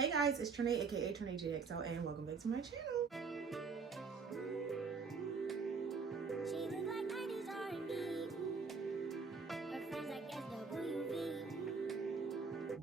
Hey guys, it's Trinae, aka Trinae JXL, and welcome back to my channel. She look like 90s R&B. Her friends, I guess, WV.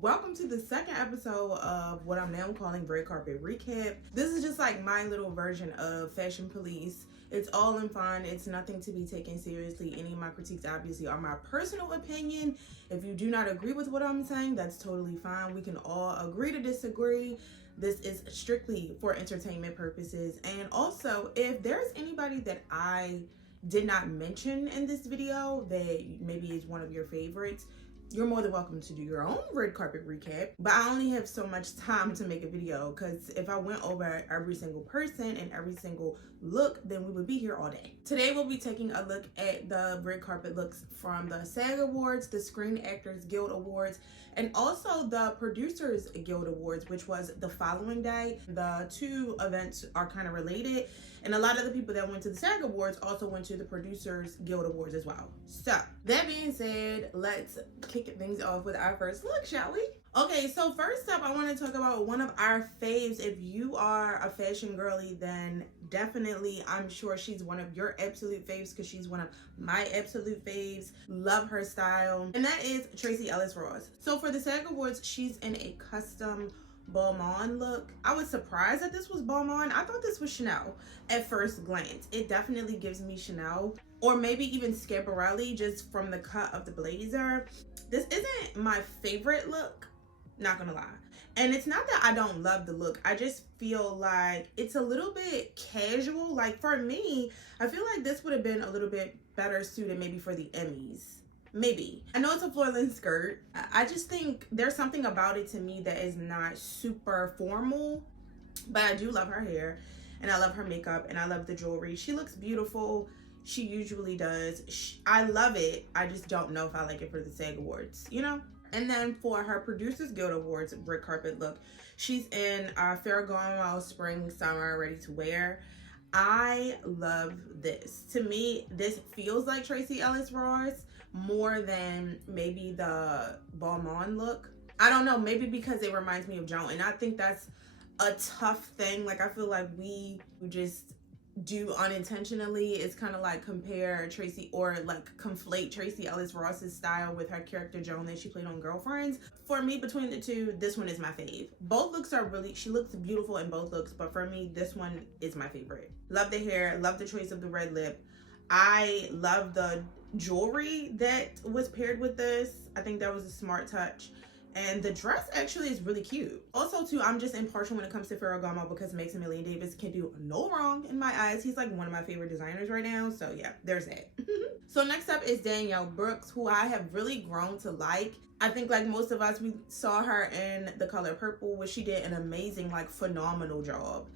Welcome to the second episode of what I'm now calling Red Carpet Recap. This is just like my little version of Fashion Police. It's all in fun. It's nothing to be taken seriously. Any of my critiques obviously are my personal opinion. If you do not agree with what I'm saying, that's totally fine. We can all agree to disagree. This is strictly for entertainment purposes. And also, if there's anybody that I did not mention in this video that maybe is one of your favorites, you're more than welcome to do your own red carpet recap. But I only have so much time to make a video, because if I went over every single person and every single look, then we would be here all day. Today we'll be taking a look at the red carpet looks from the SAG Awards, the Screen Actors Guild Awards, and also the Producers Guild Awards, which was the following day. The two events are kind of related, and a lot of the people that went to the SAG Awards also went to the Producers Guild Awards as well. So that being said, let's kick things off with our first look, shall we? Okay, so first up, I want to talk about one of our faves. If you are a fashion girly, then definitely I'm sure she's one of your absolute faves, because she's one of my absolute faves. Love her style, and that is Tracee Ellis Ross. So for the SAG Awards, she's in a custom Balmain look. I was surprised that this was Balmain. I thought this was Chanel at first glance. It definitely gives me Chanel, or maybe even Schiaparelli, just from the cut of the blazer. This isn't my favorite look, not gonna lie. And it's not that I don't love the look, I just feel like it's a little bit casual. Like for me, I feel like this would have been a little bit better suited maybe for the Emmys. Maybe. I know it's a floor-length skirt. I just think there's something about it to me that is not super formal, but I do love her hair, and I love her makeup, and I love the jewelry. She looks beautiful. She usually does. I love it. I just don't know if I like it for the SAG Awards, you know? And then for her Producers Guild Awards red carpet look, she's in Ferragamo Spring Summer Ready to Wear. I love this. To me, this feels like Tracee Ellis Ross more than maybe the Balmain look. I don't know, maybe because it reminds me of Joan, and I think that's a tough thing. Like I feel like we just do unintentionally. It's kind of like compare Tracee, or like conflate Tracee Ellis Ross's style with her character Joan that she played on Girlfriends. For me, between the two, this one is my fave. Both looks are really, she looks beautiful in both looks, but for me, this one is my favorite. Love the hair, love the choice of the red lip. I love the jewelry that was paired with this. I think that was a smart touch. And the dress actually is really cute. Also too, I'm just impartial when it comes to Ferragamo, because Maximilian Davis can do no wrong in my eyes. He's like one of my favorite designers right now. So yeah, there's that. So next up is Danielle Brooks, who I have really grown to like. I think like most of us, we saw her in The Color Purple, where she did an amazing, like phenomenal job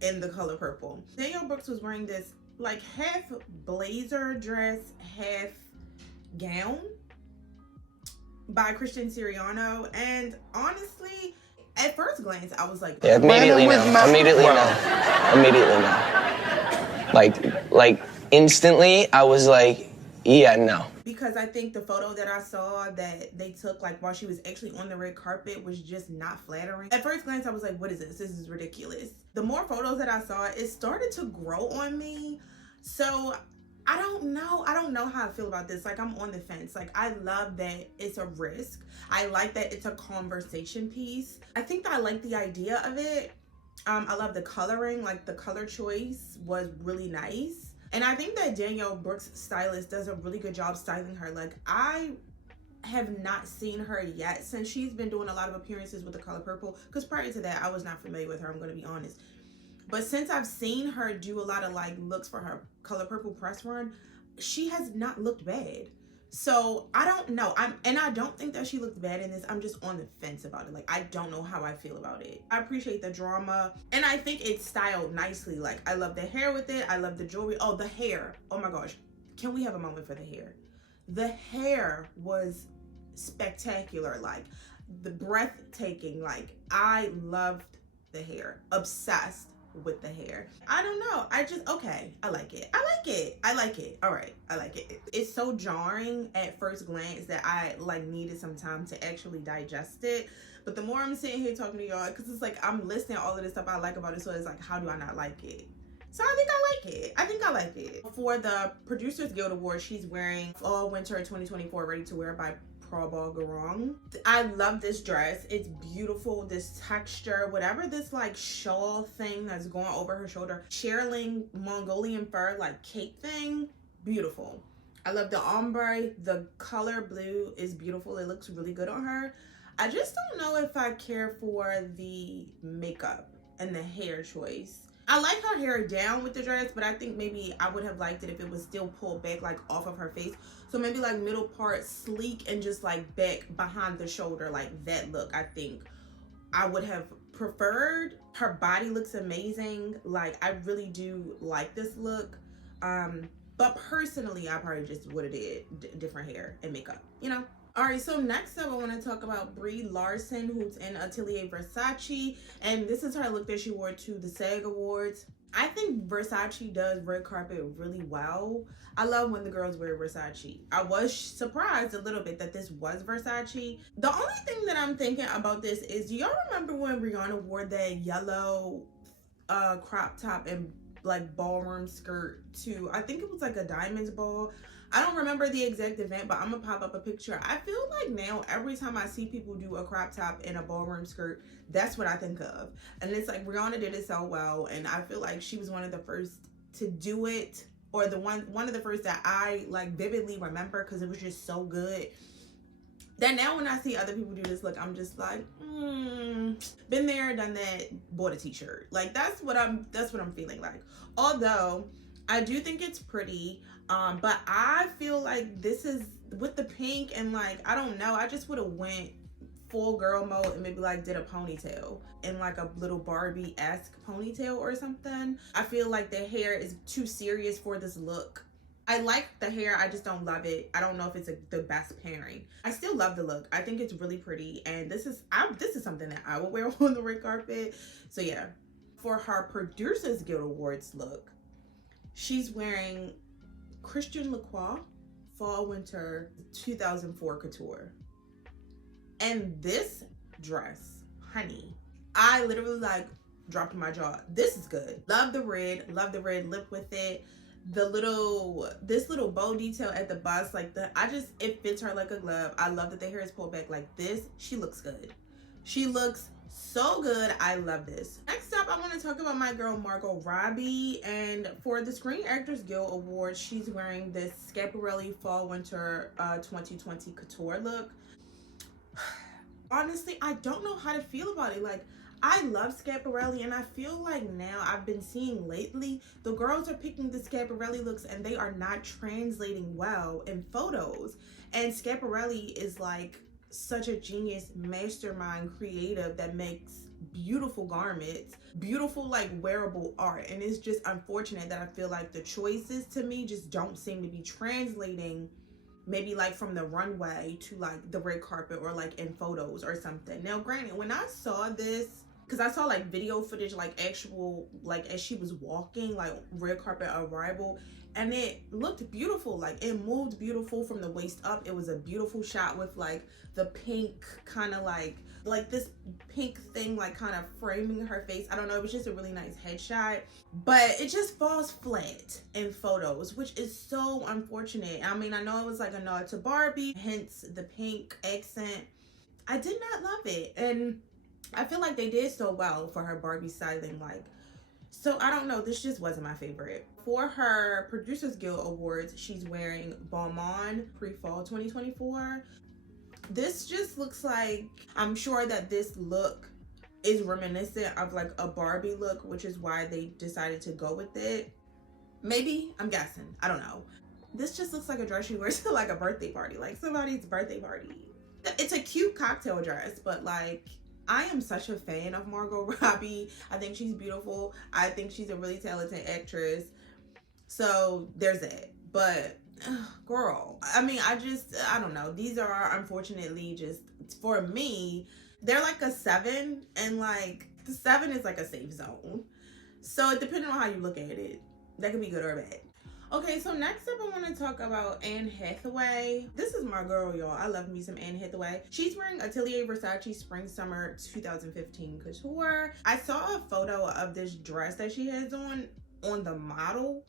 in The Color Purple. Danielle Brooks was wearing this like half blazer dress, half gown by Christian Siriano, and honestly, at first glance, I was like, yeah, immediately no. Like instantly, I was like, yeah, no. Because I think the photo that I saw that they took like while she was actually on the red carpet was just not flattering. At first glance, I was like, what is this? This is ridiculous. The more photos that I saw, it started to grow on me. So I don't know how I feel about this. Like I'm on the fence. Like I love that it's a risk. I like that it's a conversation piece. I think that I like the idea of it. I love the coloring, like the color choice was really nice. And I think that Danielle Brooks' stylist does a really good job styling her. Like I have not seen her yet, since she's been doing a lot of appearances with The Color Purple, because prior to that I was not familiar with her, I'm going to be honest. But since I've seen her do a lot of like looks for her Color Purple press run, she has not looked bad. So I don't know. I don't think that she looked bad in this. I'm just on the fence about it. Like I don't know how I feel about it. I appreciate the drama, and I think it's styled nicely. Like I love the hair with it. I love the jewelry. Oh, the hair. Oh my gosh. Can we have a moment for the hair? The hair was spectacular. Like the breathtaking. Like I loved the hair. Obsessed with the hair. I don't know. Okay, I like it. I like it. I like it. All right, I like it. It's so jarring at first glance that I like needed some time to actually digest it. But the more I'm sitting here talking to y'all, because it's like I'm listing all of this stuff I like about it, so it's like, how do I not like it? So I think I like it. I think I like it. For the Producers Guild Award, she's wearing Fall Winter 2024 Ready to Wear by Prabal Gurung. I love this dress. It's beautiful. This texture, whatever this like shawl thing that's going over her shoulder, shearling Mongolian fur like cape thing, beautiful. I love the ombre. The color blue is beautiful. It looks really good on her. I just don't know if I care for the makeup and the hair choice. I like her hair down with the dress, but I think maybe I would have liked it if it was still pulled back like off of her face. So maybe like middle part sleek and just like back behind the shoulder, like that look. I think I would have preferred. Her body looks amazing. Like I really do like this look. But personally, I probably just would have did different hair and makeup, you know? All right, so next up, I want to talk about Brie Larson, who's in Atelier Versace, and this is her look that she wore to the SAG Awards. I think Versace does red carpet really well. I love when the girls wear Versace. I was surprised a little bit that this was Versace. The only thing that I'm thinking about this is, do y'all remember when Rihanna wore that yellow crop top and like ballroom skirt to, I think it was like a Diamonds ball? I don't remember the exact event, but I'm gonna pop up a picture. I feel like now every time I see people do a crop top and a ballroom skirt, that's what I think of. And it's like Rihanna did it so well, and I feel like she was one of the first to do it, or the one of the first that I like vividly remember, because it was just so good. That now when I see other people do this look, I'm just like, been there, done that, bought a t-shirt. Like that's what I'm feeling like. Although I do think it's pretty, but I feel like this is with the pink and like, I don't know, I just would have went full girl mode and maybe like did a ponytail and like a little Barbie-esque ponytail or something. I feel like the hair is too serious for this look. I like the hair, I just don't love it. I don't know if it's the best pairing. I still love the look. I think it's really pretty, and this is something that I would wear on the red carpet. So yeah. For her Producers Guild Awards look, she's wearing Christian Lacroix Fall Winter 2004 Couture. And this dress, honey, I literally like dropped my jaw. This is good. Love the red lip with it. This little bow detail at the bust, like it fits her like a glove. I love that the hair is pulled back like this. She looks good. She looks so good. I love this. Next up, I want to talk about my girl Margot Robbie, and for the Screen Actors Guild Award, she's wearing this Schiaparelli Fall Winter 2020 Couture look. Honestly, I don't know how to feel about it. Like, I love Schiaparelli, and I feel like now I've been seeing lately the girls are picking the Schiaparelli looks and they are not translating well in photos. And Schiaparelli is like such a genius mastermind creative that makes beautiful garments, beautiful like wearable art, and it's just unfortunate that I feel like the choices to me just don't seem to be translating, maybe like from the runway to like the red carpet or like in photos or something. Now granted, when I saw this, because I saw like video footage, like actual, like as she was walking, like red carpet arrival, and it looked beautiful. Like it moved beautiful from the waist up. It was a beautiful shot with like the pink kind of like this pink thing like kind of framing her face. I don't know, it was just a really nice headshot, but it just falls flat in photos, which is so unfortunate. I mean, I know it was like a nod to Barbie, hence the pink accent. I did not love it, and I feel like they did so well for her Barbie styling. Like, so I don't know, this just wasn't my favorite. For her Producers Guild Awards, she's wearing Balmain Pre-Fall 2024. This just looks like, I'm sure that this look is reminiscent of like a Barbie look, which is why they decided to go with it. Maybe, I'm guessing, I don't know. This just looks like a dress she wears to like a birthday party, like somebody's birthday party. It's a cute cocktail dress, but like, I am such a fan of Margot Robbie. I think she's beautiful. I think she's a really talented actress. So there's that. But girl, I mean, I don't know. These are unfortunately just, for me, they're like a 7, and like the 7 is like a safe zone. So depending on how you look at it, that could be good or bad. Okay, so next up I want to talk about Anne Hathaway. This is my girl, y'all. I love me some Anne Hathaway. She's wearing Atelier Versace Spring Summer 2015 couture. I saw a photo of this dress that she has on the model.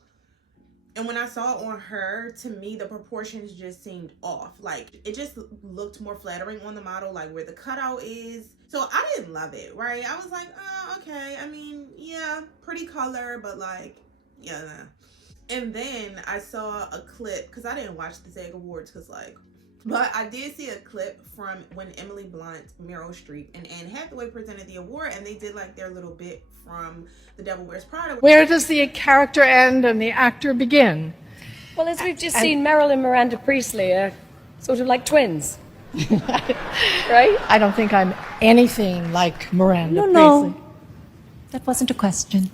And when I saw it on her, to me, the proportions just seemed off. Like, it just looked more flattering on the model, like where the cutout is. So I didn't love it, right? I was like, oh, okay. I mean, yeah, pretty color, but like, yeah, nah. And then I saw a clip, because I didn't watch the SAG Awards, but I did see a clip from when Emily Blunt, Meryl Streep, and Anne Hathaway presented the award, and they did like their little bit from The Devil Wears Prada. Where does the character end and the actor begin? Well, as we've just seen, Meryl and Miranda Priestley are sort of like twins. Right? I don't think I'm anything like Miranda No. Priestley. That wasn't a question.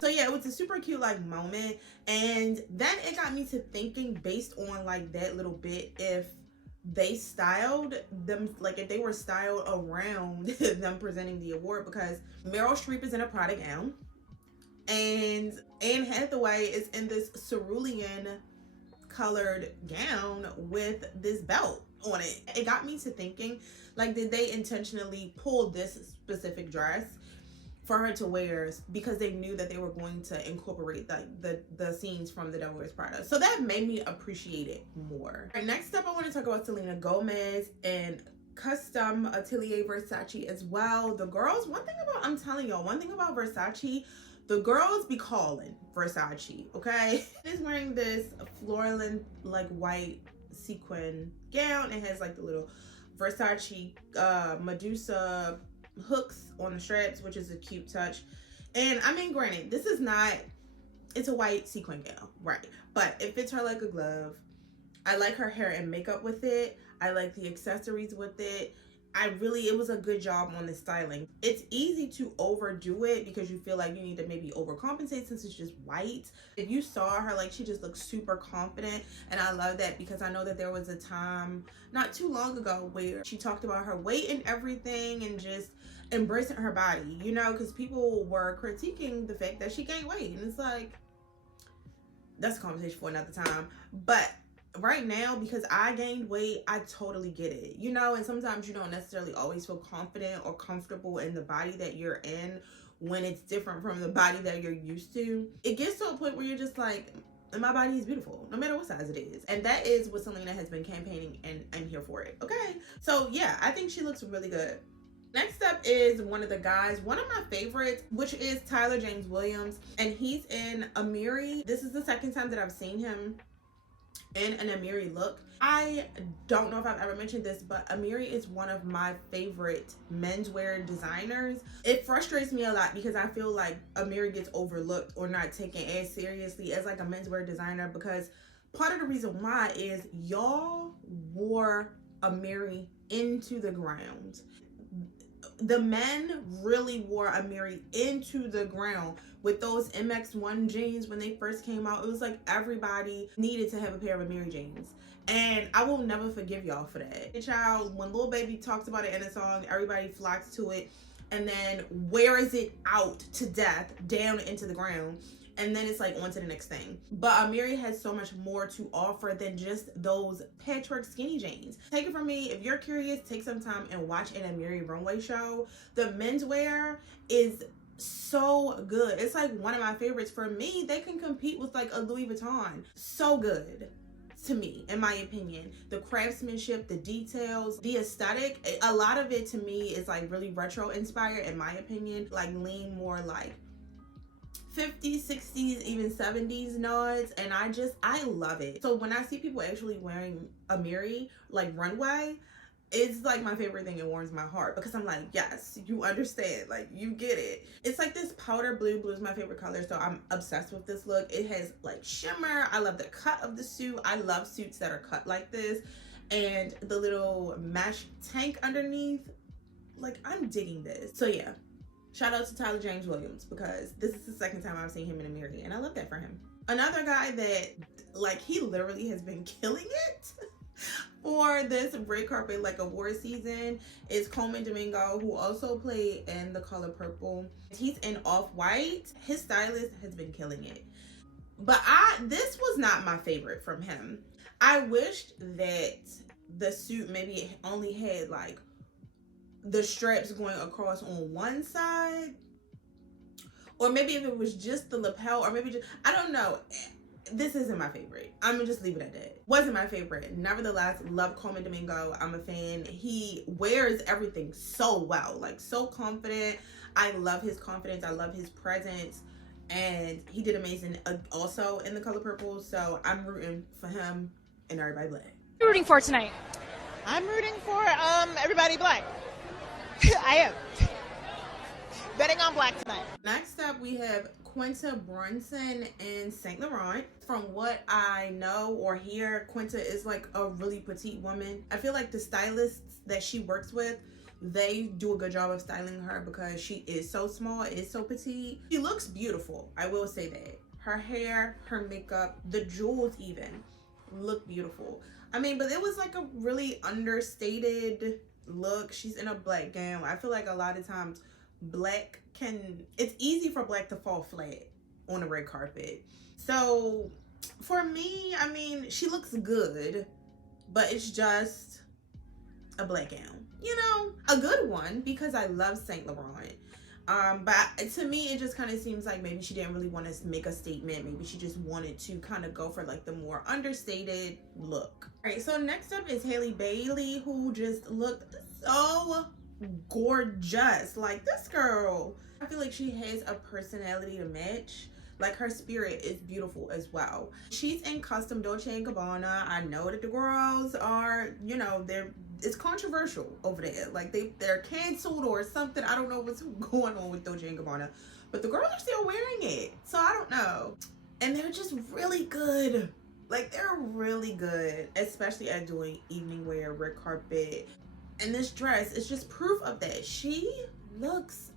So yeah, it was a super cute like moment, and then it got me to thinking, based on like that little bit, if they styled them, like if they were styled around them presenting the award, because Meryl Streep is in a Prada gown and Anne Hathaway is in this cerulean colored gown with this belt on it. It got me to thinking, like, did they intentionally pull this specific dress for her to wear because they knew that they were going to incorporate the scenes from The Devil Wears Prada? So that made me appreciate it more. All right, next up I want to talk about Selena Gomez and custom Atelier Versace as well. The girls, I'm telling y'all, one thing about Versace, the girls be calling Versace, okay? She's wearing this floral like white sequin gown. It has like the little Versace Medusa hooks on the straps, which is a cute touch. And I mean, granted, this is not, it's a white sequin gown, right? But it fits her like a glove. I like her hair and makeup with it. I like the accessories with it. It was a good job on the styling. It's easy to overdo it because you feel like you need to maybe overcompensate since it's just white. If you saw her, like, she just looks super confident, and I love that because I know that there was a time not too long ago where she talked about her weight and everything and just embracing her body, you know, because people were critiquing the fact that she gained weight, and it's like, that's a conversation for another time. But right now, because I gained weight, I totally get it, you know. And sometimes you don't necessarily always feel confident or comfortable in the body that you're in when it's different from the body that you're used to. It gets to a point where you're just like, my body is beautiful no matter what size it is. And that is what Selena has been campaigning, and I'm here for it. Okay, so yeah, I think she looks really good. Next up is one of the guys, one of my favorites, which is Tyler James Williams, and he's in Amiri. This is the second time that I've seen him in an Amiri look. I don't know if I've ever mentioned this, but Amiri is one of my favorite menswear designers. It frustrates me a lot because I feel like Amiri gets overlooked or not taken as seriously as like a menswear designer, because part of the reason why is y'all wore Amiri into the ground. The men really wore Amiri into the ground with those MX1 jeans when they first came out. It was like everybody needed to have a pair of Amiri jeans. And I will never forgive y'all for that. Child, when Lil Baby talks about it in a song, everybody flocks to it and then wears it out to death down into the ground. And then it's like on to the next thing. But Amiri has so much more to offer than just those patchwork skinny jeans. Take it from me, if you're curious, take some time and watch an Amiri runway show. The menswear is so good. It's like one of my favorites. For me, they can compete with like a Louis Vuitton. So good to me, in my opinion. The craftsmanship, the details, the aesthetic, a lot of it to me is like really retro inspired, in my opinion. Like lean more like 50s, 60s, even 70s nods, and I love it. So when I see people actually wearing Amiri like runway, it's like my favorite thing. It warms my heart because I'm like, yes, you understand, like you get it. It's like this powder blue. Blue is my favorite color, so I'm obsessed with this look. It has like shimmer. I love the cut of the suit. I love suits that are cut like this, and the little mesh tank underneath. Like, I'm digging this. So yeah, shout out to Tyler James Williams because this is the second time I've seen him in Amiri, and I love that for him. Another guy that, like, he literally has been killing it for this red carpet like award season is Coleman Domingo, who also played in The Color Purple. He's in Off-White. His stylist has been killing it. But this was not my favorite from him. I wished that the suit maybe only had like the straps going across on one side, or maybe if it was just the lapel, or maybe just, I don't know. This isn't my favorite. I'm gonna just leave it at that. Wasn't my favorite. Nevertheless, love Coleman Domingo. I'm a fan. He wears everything so well, like so confident. I love his confidence. I love his presence. And he did amazing also in The Color Purple. So I'm rooting for him and everybody black. Who are you rooting for tonight? I'm rooting for everybody black. I am. Betting on black tonight. Next up, we have Quinta Brunson in Saint Laurent. From what I know or hear, Quinta is like a really petite woman. I feel like the stylists that she works with, they do a good job of styling her because she is so small, is so petite. She looks beautiful, I will say that. Her hair, her makeup, the jewels even look beautiful. I mean, but it was like a really understated look. She's in a black gown. I feel like a lot of times it's easy for black to fall flat on a red carpet. So for me, I mean, she looks good, but it's just a black gown. You know, a good one because I love Saint Laurent. But to me, it just kind of seems like maybe she didn't really want to make a statement. Maybe she just wanted to kind of go for like the more understated look. All right, so next up is Hailey Bailey, who just looked so gorgeous. Like, this girl, I feel like she has a personality to match. Like, her spirit is beautiful as well. She's in custom Dolce & Gabbana. I know that the girls are, you know, it's controversial over there. Like, they're canceled or something. I don't know what's going on with Dolce & Gabbana, but the girls are still wearing it. So I don't know. And they're just really good. Like, they're really good, especially at doing evening wear, red carpet. And this dress is just proof of that. She looks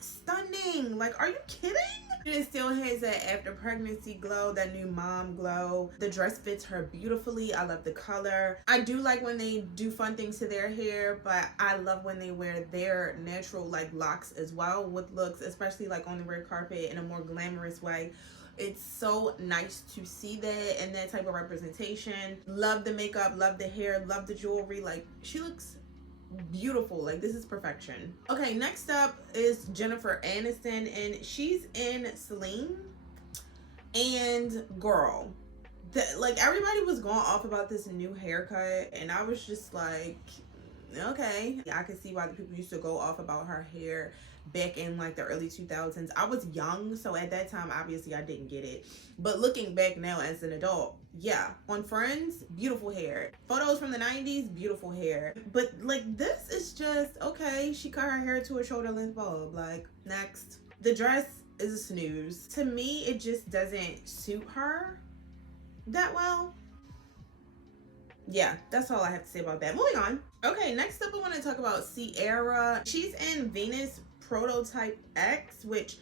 stunning. Like, are you kidding? It still has that after pregnancy glow, that new mom glow. The dress fits her beautifully. I love the color. I do like when they do fun things to their hair, but I love when they wear their natural like locks as well with looks, especially like on the red carpet in a more glamorous way. It's so nice to see that and that type of representation. Love the makeup, love the hair, love the jewelry. Like, she looks beautiful. Like, this is perfection. Okay, next up is Jennifer Aniston, and she's in Celine. And girl, like, everybody was going off about this new haircut, and I was just like, okay. I could see why the people used to go off about her hair back in like the early 2000s. I was young, so at that time obviously I didn't get it, but looking back now as an adult, yeah, on Friends, beautiful hair. Photos from the 90s, beautiful hair. But like, this is just okay. She cut her hair to a shoulder length bob. Like, next. The dress is a snooze. To me, it just doesn't suit her that well. Yeah, that's all I have to say about that. Moving on. Okay, next up I want to talk about Ciara. She's in Venus Prototype X, which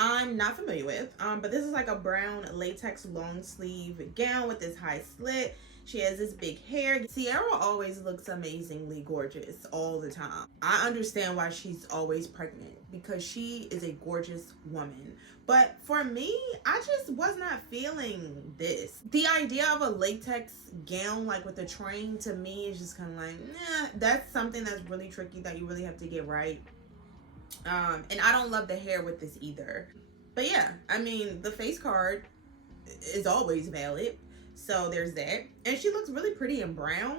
I'm not familiar with, but this is like a brown latex long sleeve gown with this high slit. She has this big hair. Ciara always looks amazingly gorgeous all the time. I understand why she's always pregnant, because she is a gorgeous woman. But for me, I just was not feeling this. The idea of a latex gown like with a train, to me, is just kind of like, nah, that's something that's really tricky that you really have to get right. And I don't love the hair with this either. But yeah, I mean, the face card is always valid. So there's that. And she looks really pretty in brown.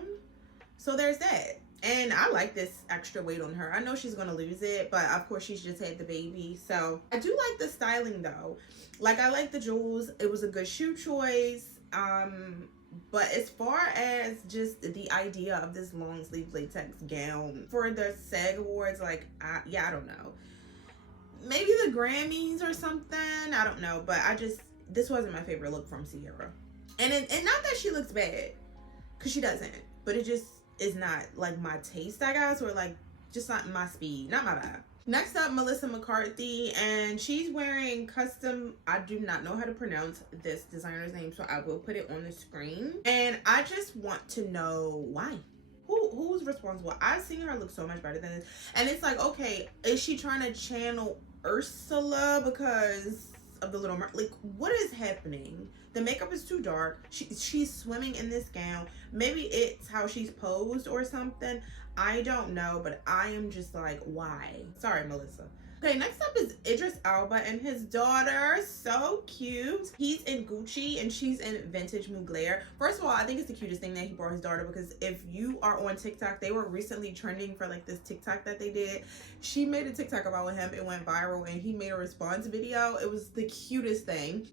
So there's that. And I like this extra weight on her. I know she's gonna lose it, but of course she's just had the baby. So I do like the styling though. Like, I like the jewels. It was a good shoe choice. But as far as just the idea of this long sleeve latex gown for the SAG Awards, like, I don't know. Maybe the Grammys or something. I don't know. But this wasn't my favorite look from Ciara. And not that she looks bad, because she doesn't. But it just is not like my taste, I guess, or like just not my speed, not my vibe. Next up, Melissa McCarthy, and she's wearing custom, I do not know how to pronounce this designer's name, so I will put it on the screen. And I just want to know why. Who's responsible? I've seen her look so much better than this. And it's like, okay, is she trying to channel Ursula because of the Little Mermaid? Like, what is happening? The makeup is too dark. She's swimming in this gown. Maybe it's how she's posed or something. I don't know, but I am just like, why? Sorry, Melissa. Okay, next up is Idris Elba and his daughter. So cute. He's in Gucci and she's in vintage Mugler. First of all, I think it's the cutest thing that he brought his daughter, because if you are on TikTok, they were recently trending for like this TikTok that they did. She made a TikTok about him. It went viral and he made a response video. It was the cutest thing.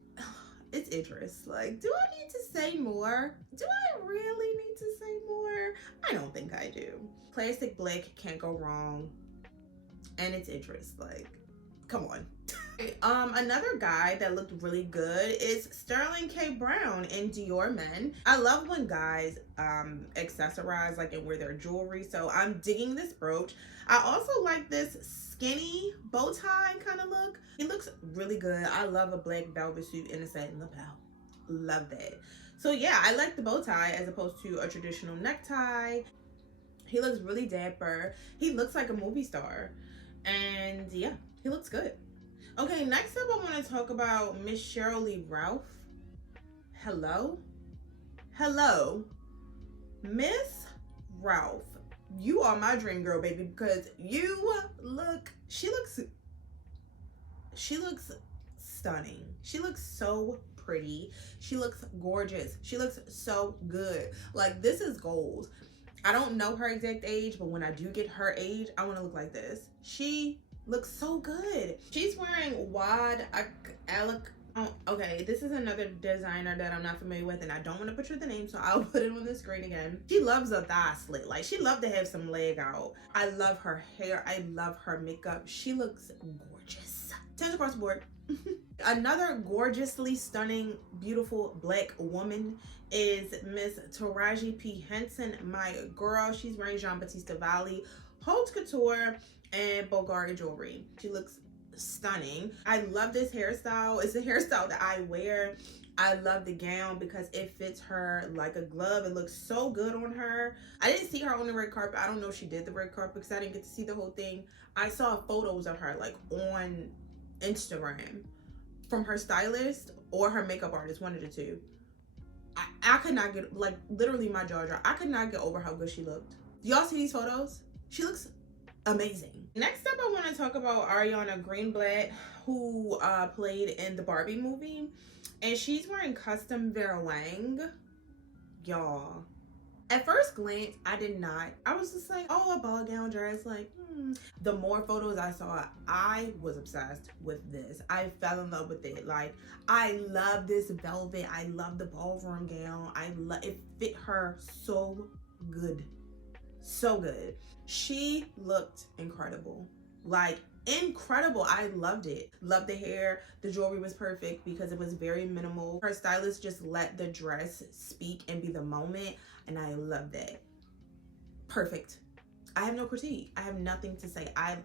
It's Idris. Like, do I need to say more? Do I really need to say more? I don't think I do. Classic black, can't go wrong. And it's Idris. Like, come on. Another guy that looked really good is Sterling K. Brown in Dior Men. I love when guys accessorize, like, and wear their jewelry, so I'm digging this brooch. I also like this skinny bow tie kind of look. He looks really good. I love a black velvet suit and a satin lapel. Love that. So yeah, I like the bow tie as opposed to a traditional necktie. He looks really dapper. He looks like a movie star. And yeah, he looks good. Okay, next up I want to talk about Miss Cheryl Lee Ralph. Hello? Hello? Miss Ralph, you are my dream girl, baby, because you look, she looks stunning. She looks so pretty. She looks gorgeous. She looks so good. Like, this is gold. I don't know her exact age, but when I do get her age, I want to look like this. She looks so good. She's wearing Wad Alec. Oh, okay, this is another designer that I'm not familiar with, and I don't want to butcher the name, so I'll put it on the screen again. She loves a thigh slit. Like, she loves to have some leg out. I love her hair. I love her makeup. She looks gorgeous. 10 across the board. Another gorgeously stunning, beautiful black woman is Miss Taraji P. Henson, my girl. She's wearing Jean Baptiste Valli, Haute Couture, and Bulgari jewelry. She looks stunning. I love this hairstyle. It's a hairstyle that I wear. I love the gown because it fits her like a glove. It looks so good on her. I didn't see her on the red carpet. I don't know if she did the red carpet because I didn't get to see the whole thing. I saw photos of her like on Instagram from her stylist or her makeup artist, one of the two. I could not get, like, literally my jaw dropped. I could not get over how good she looked. Do y'all see these photos? She looks amazing. Next up, I want to talk about Ariana Greenblatt, who played in the Barbie movie, and she's wearing custom Vera Wang. Y'all, at first glance, I did not. I was just like, oh, a ball gown dress, like, The more photos I saw, I was obsessed with this. I fell in love with it. Like, I love this velvet. I love the ballroom gown. It fit her so good. So good. She looked incredible. Like, incredible. I loved it. Loved the hair. The jewelry was perfect because it was very minimal. Her stylist just let the dress speak and be the moment, and I love that. Perfect. I have no critique. I have nothing to say. I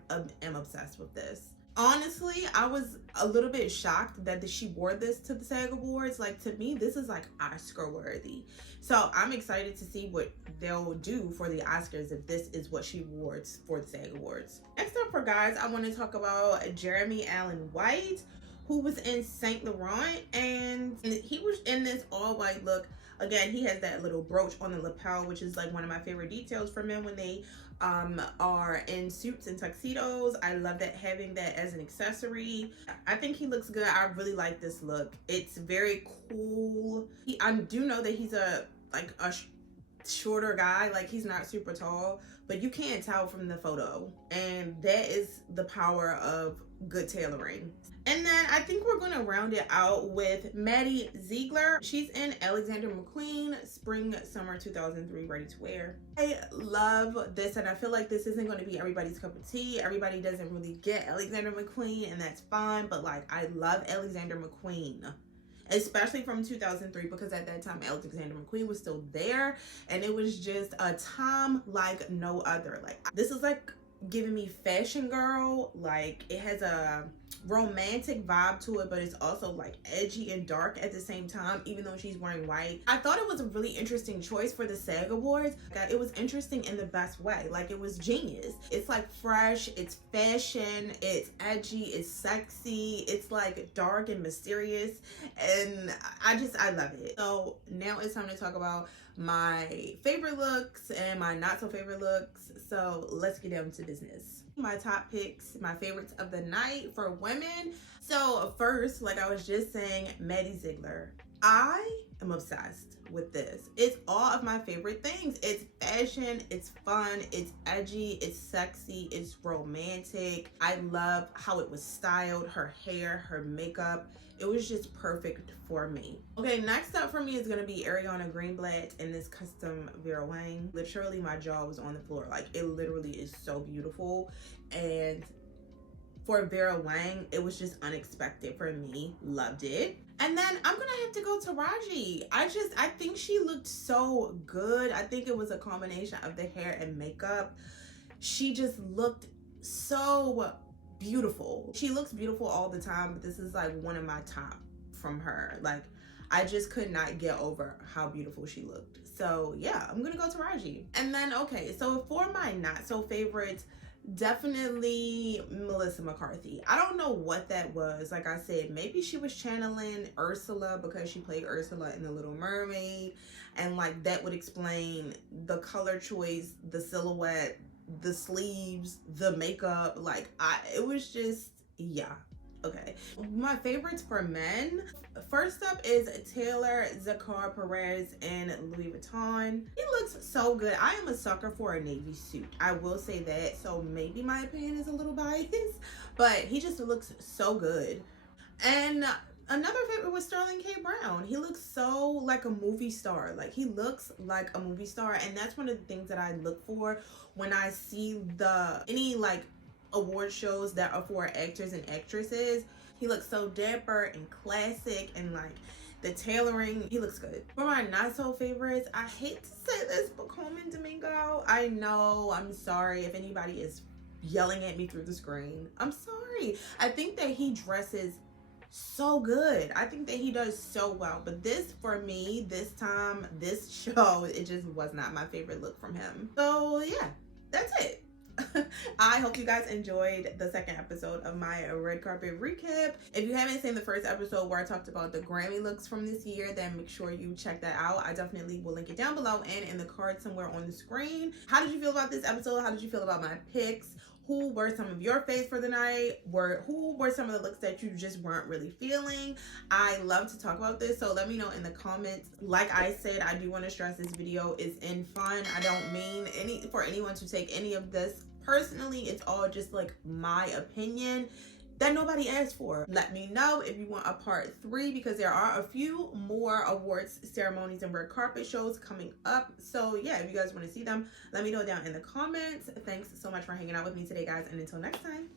am obsessed with this. Honestly, I was a little bit shocked that she wore this to the SAG Awards. Like, to me, this is like Oscar worthy. So I'm excited to see what they'll do for the Oscars if this is what she wore for the SAG Awards. Next up for guys, I want to talk about Jeremy Allen White, who was in Saint Laurent, and he was in this all white look. Again, he has that little brooch on the lapel, which is like one of my favorite details for men when they are in suits and tuxedos. I love that, having that as an accessory. I think he looks good. I really like this look. It's very cool. I do know that he's a shorter guy. Like, he's not super tall, but you can't tell from the photo, and that is the power of good tailoring. And then I think we're going to round it out with Maddie Ziegler. She's in Alexander McQueen Spring Summer 2003 ready to wear. I love this, and I feel like this isn't going to be everybody's cup of tea. Everybody doesn't really get Alexander McQueen, and that's fine, but like, I love Alexander McQueen, especially from 2003, because at that time Alexander McQueen was still there, and it was just a time like no other. Like, this is like giving me fashion girl. Like, it has a romantic vibe to it, but it's also like edgy and dark at the same time, even though she's wearing white. I thought it was a really interesting choice for the SAG Awards. It was interesting in the best way. Like, it was genius. It's like fresh, it's fashion, it's edgy, it's sexy, it's like dark and mysterious, and I love it. So now it's time to talk about my favorite looks and my not so favorite looks. So let's get down to business. My top picks, my favorites of the night for women. So first, like I was just saying, Maddie Ziegler. I am obsessed with this. It's all of my favorite things. It's fashion, it's fun, it's edgy, it's sexy, it's romantic. I love how it was styled, her hair, her makeup. It was just perfect for me. Okay, next up for me is gonna be Ariana Greenblatt in this custom Vera Wang. Literally, my jaw was on the floor. Like, it literally is so beautiful. And for Vera Wang, it was just unexpected for me. Loved it. And then I'm gonna have to go to Raji. I think she looked so good. I think it was a combination of the hair and makeup. She just looked so beautiful. She looks beautiful all the time, but this is like one of my top from her. Like, I just could not get over how beautiful she looked. So yeah, I'm gonna go to Raji. And then, okay, so for my not so favorites, definitely Melissa McCarthy. I don't know what that was. Like I said, maybe she was channeling Ursula because she played Ursula in The Little Mermaid, and like that would explain the color choice, the silhouette, the sleeves, the makeup. Like, it was just, yeah. Okay, my favorites for men. First up is Taylor Zakar Perez in Louis Vuitton. He looks so good. I am a sucker for a navy suit. I will say that. So maybe my opinion is a little biased, but he just looks so good. And another favorite was Sterling K. Brown. He looks so like a movie star. Like, he looks like a movie star, and that's one of the things that I look for when I see any like award shows that are for actors and actresses. He looks so dapper and classic, and like the tailoring, he looks good. For my not so favorites, I hate to say this, but Coleman Domingo. I know, I'm sorry if anybody is yelling at me through the screen. I'm sorry. I think that he dresses so good. I think that he does so well, but this, for me, this time, this show, it just was not my favorite look from him. So yeah, that's it. I hope you guys enjoyed the second episode of my red carpet recap. If you haven't seen the first episode where I talked about the Grammy looks from this year, then make sure you check that out. I definitely will link it down below and in the card somewhere on the screen. How did you feel about this episode? How did you feel about my picks? Who were some of your faves for the night? Who were some of the looks that you just weren't really feeling? I love to talk about this, so let me know in the comments. Like I said, I do want to stress this video is in fun. I don't mean for anyone to take any of this personally. It's all just like my opinion that nobody asked for. Let me know if you want a part 3, because there are a few more awards ceremonies and red carpet shows coming up. So yeah, if you guys want to see them, let me know down in the comments. Thanks so much for hanging out with me today, guys, and until next time.